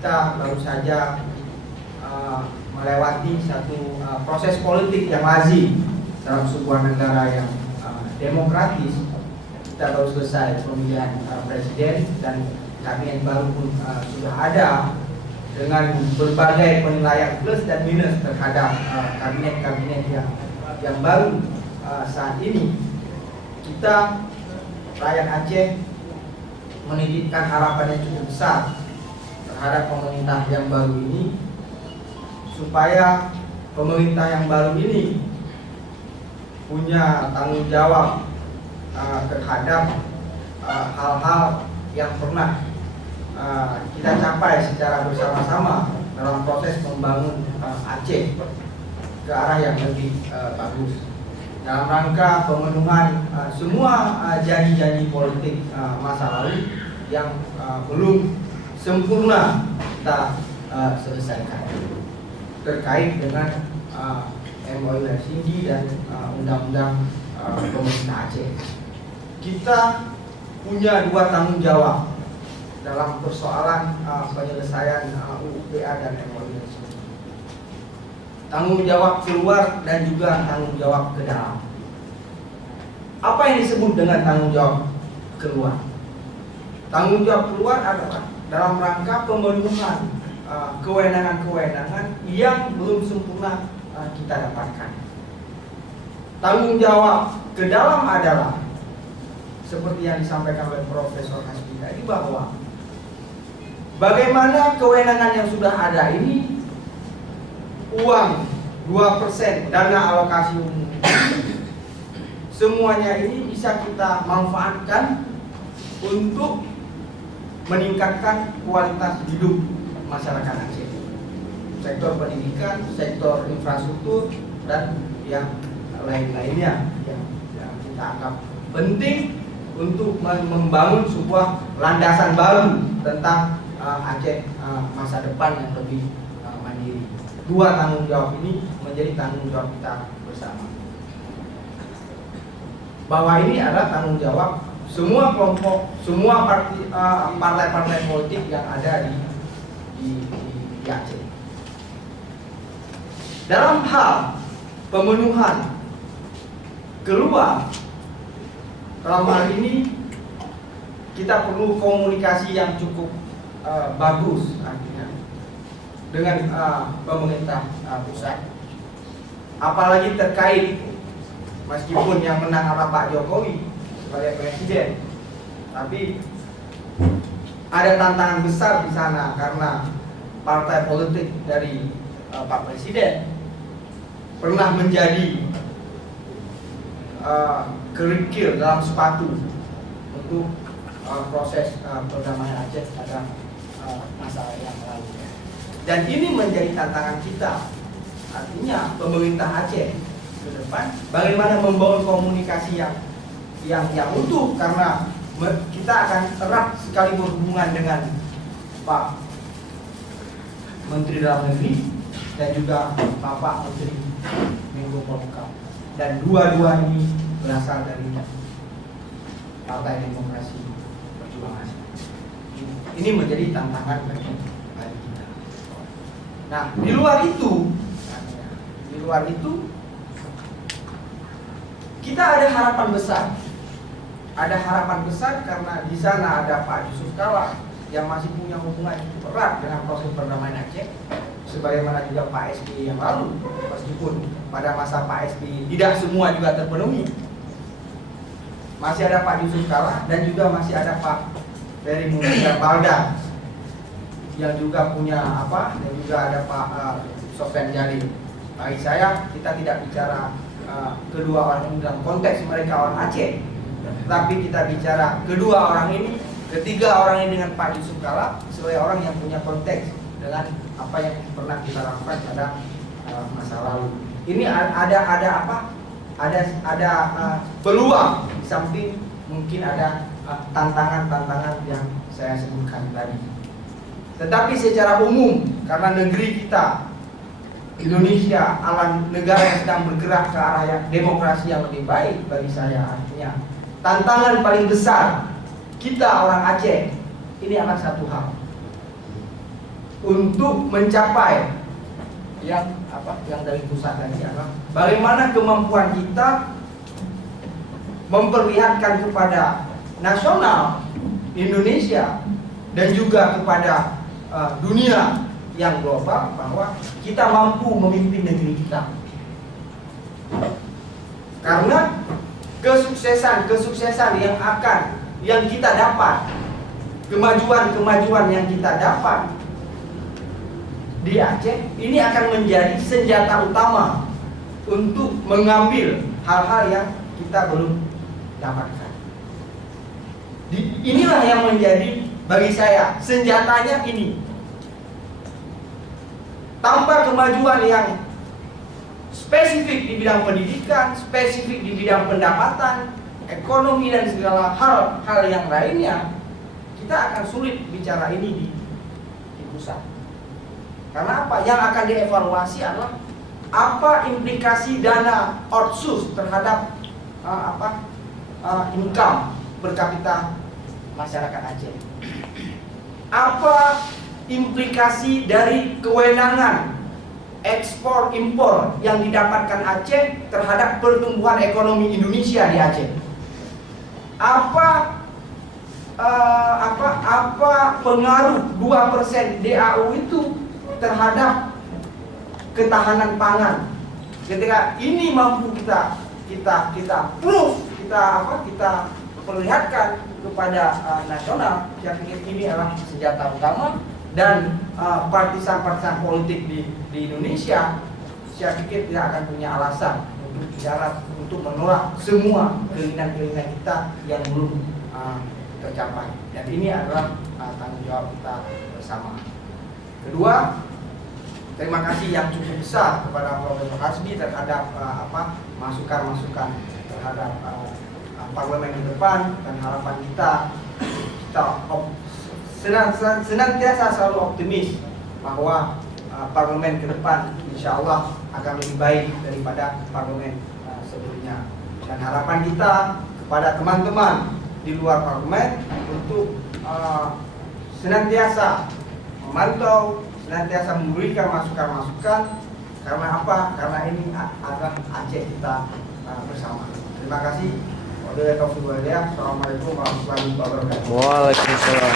kita baru saja melewati satu proses politik yang lazim dalam sebuah negara yang demokratis. Kita baru selesai pemilihan presiden dan kabinet baru pun sudah ada dengan berbagai penilaian plus dan minus terhadap kabinet-kabinet yang baru saat ini. Kita rakyat Aceh menitipkan harapan yang cukup besar terhadap pemerintah yang baru ini, supaya pemerintah yang baru ini punya tanggung jawab terhadap hal-hal yang pernah kita capai secara bersama-sama dalam proses membangun Aceh ke arah yang lebih bagus, dalam rangka pemenuhan semua janji-janji politik masa lalu yang belum sempurna kita selesaikan terkait dengan MOU Helsinki dan Undang-Undang Pemerintah Aceh. Kita punya dua tanggung jawab dalam persoalan penyelesaian UUPA dan MOU Helsinki. Tanggung jawab keluar dan juga tanggung jawab ke dalam. Apa yang disebut dengan tanggung jawab keluar? Tanggung jawab keluar adalah dalam rangka pemenuhan kewenangan-kewenangan yang belum sempurna kita dapatkan. Tanggung jawab ke dalam adalah seperti yang disampaikan oleh Profesor Hasbi tadi, bahwa bagaimana kewenangan yang sudah ada ini, uang 2% dana alokasi umum, semuanya ini bisa kita manfaatkan untuk meningkatkan kualitas hidup masyarakat Aceh, sektor pendidikan, sektor infrastruktur, dan yang lain-lainnya yang kita anggap penting untuk membangun sebuah landasan baru tentang Aceh masa depan yang lebih mandiri. Dua tanggung jawab ini menjadi tanggung jawab kita bersama, bahwa ini adalah tanggung jawab semua kelompok, semua partai-partai politik yang ada di Aceh. Dalam hal pemenuhan keluar, dalam hal ini kita perlu komunikasi yang cukup bagus artinya dengan pemerintah pusat, apalagi terkait, meskipun yang menang adalah Pak Jokowi sebagai presiden, tapi ada tantangan besar di sana karena partai politik dari Pak Presiden pernah menjadi kerikil dalam sepatu untuk proses perdamaian Aceh pada masa yang lalu. Dan ini menjadi tantangan kita, artinya pemerintah Aceh ke depan bagaimana membangun komunikasi yang utuh, karena kita akan erat sekali berhubungan dengan Pak Menteri Dalam Negeri dan juga Bapak Menteri Menko Polhukam, dan dua-dua ini berasal dari Partai Demokrasi Perjuangan. Ini menjadi tantangan bagi kita. Nah, di luar itu kita ada harapan besar. Ada harapan besar karena di sana ada Pak Yusuf Kala yang masih punya hubungan cukup erat dengan proses perdamaian Aceh, sebagaimana juga Pak SBY yang lalu, meskipun pada masa Pak SBY tidak semua juga terpenuhi. Masih ada Pak Yusuf Kala dan juga masih ada Pak Ferry Munir Balda yang juga punya dan juga ada Pak Sofyan Jalil. Bagi saya, kita tidak bicara kedua orang ini dalam konteks mereka orang Aceh, tapi kita bicara kedua orang ini, ketiga orang ini dengan Pak Yusuf Kala sebagai orang yang punya konteks dengan apa yang pernah kita lakukan pada masa lalu. Ini ada peluang, di samping mungkin ada tantangan-tantangan yang saya sebutkan tadi. Tetapi secara umum, karena negeri kita Indonesia adalah negara yang sedang bergerak ke arah yang demokrasi yang lebih baik, bagi saya artinya tantangan paling besar kita orang Aceh ini adalah satu hal, untuk mencapai yang dari pusat tadi adalah bagaimana kemampuan kita memperlihatkan kepada nasional Indonesia dan juga kepada dunia yang global bahwa kita mampu memimpin negeri kita. Karena kesuksesan yang kita dapat, kemajuan yang kita dapat di Aceh ini akan menjadi senjata utama untuk mengambil hal-hal yang kita belum dapatkan. Inilah yang menjadi bagi saya senjatanya ini. Tanpa kemajuan yang spesifik di bidang pendidikan, spesifik di bidang pendapatan, ekonomi dan segala hal yang lainnya, kita akan sulit bicara ini di pusat. Karena apa? Yang akan dievaluasi adalah apa implikasi dana otsus terhadap income per kapita masyarakat Aceh. Apa implikasi dari kewenangan ekspor impor yang didapatkan Aceh terhadap pertumbuhan ekonomi Indonesia di Aceh? Apa pengaruh 2% DAU itu terhadap ketahanan pangan? Ketika ini mampu kita proof, kita perlihatkan kepada nasional, saya pikir ini adalah senjata utama. Dan partisan politik di Indonesia, saya pikir tidak akan punya alasan untuk bicara, untuk menolak semua keinginan kita yang belum tercapai. Dan ini adalah tanggung jawab kita bersama. Kedua, terima kasih yang cukup besar kepada Profesor Hasbi terhadap masukan-masukan terhadap parlemen ke depan, dan harapan kita senantiasa selalu optimis bahwa parlemen ke depan insya Allah akan lebih baik daripada parlemen sebelumnya. Dan harapan kita kepada teman-teman di luar parlemen untuk senantiasa memantau, senantiasa memberikan masukan-masukan. Karena apa? Karena ini adalah Aceh kita bersama. Terima kasih. Assalamualaikum warahmatullahi wabarakatuh. Waalaikumsalam.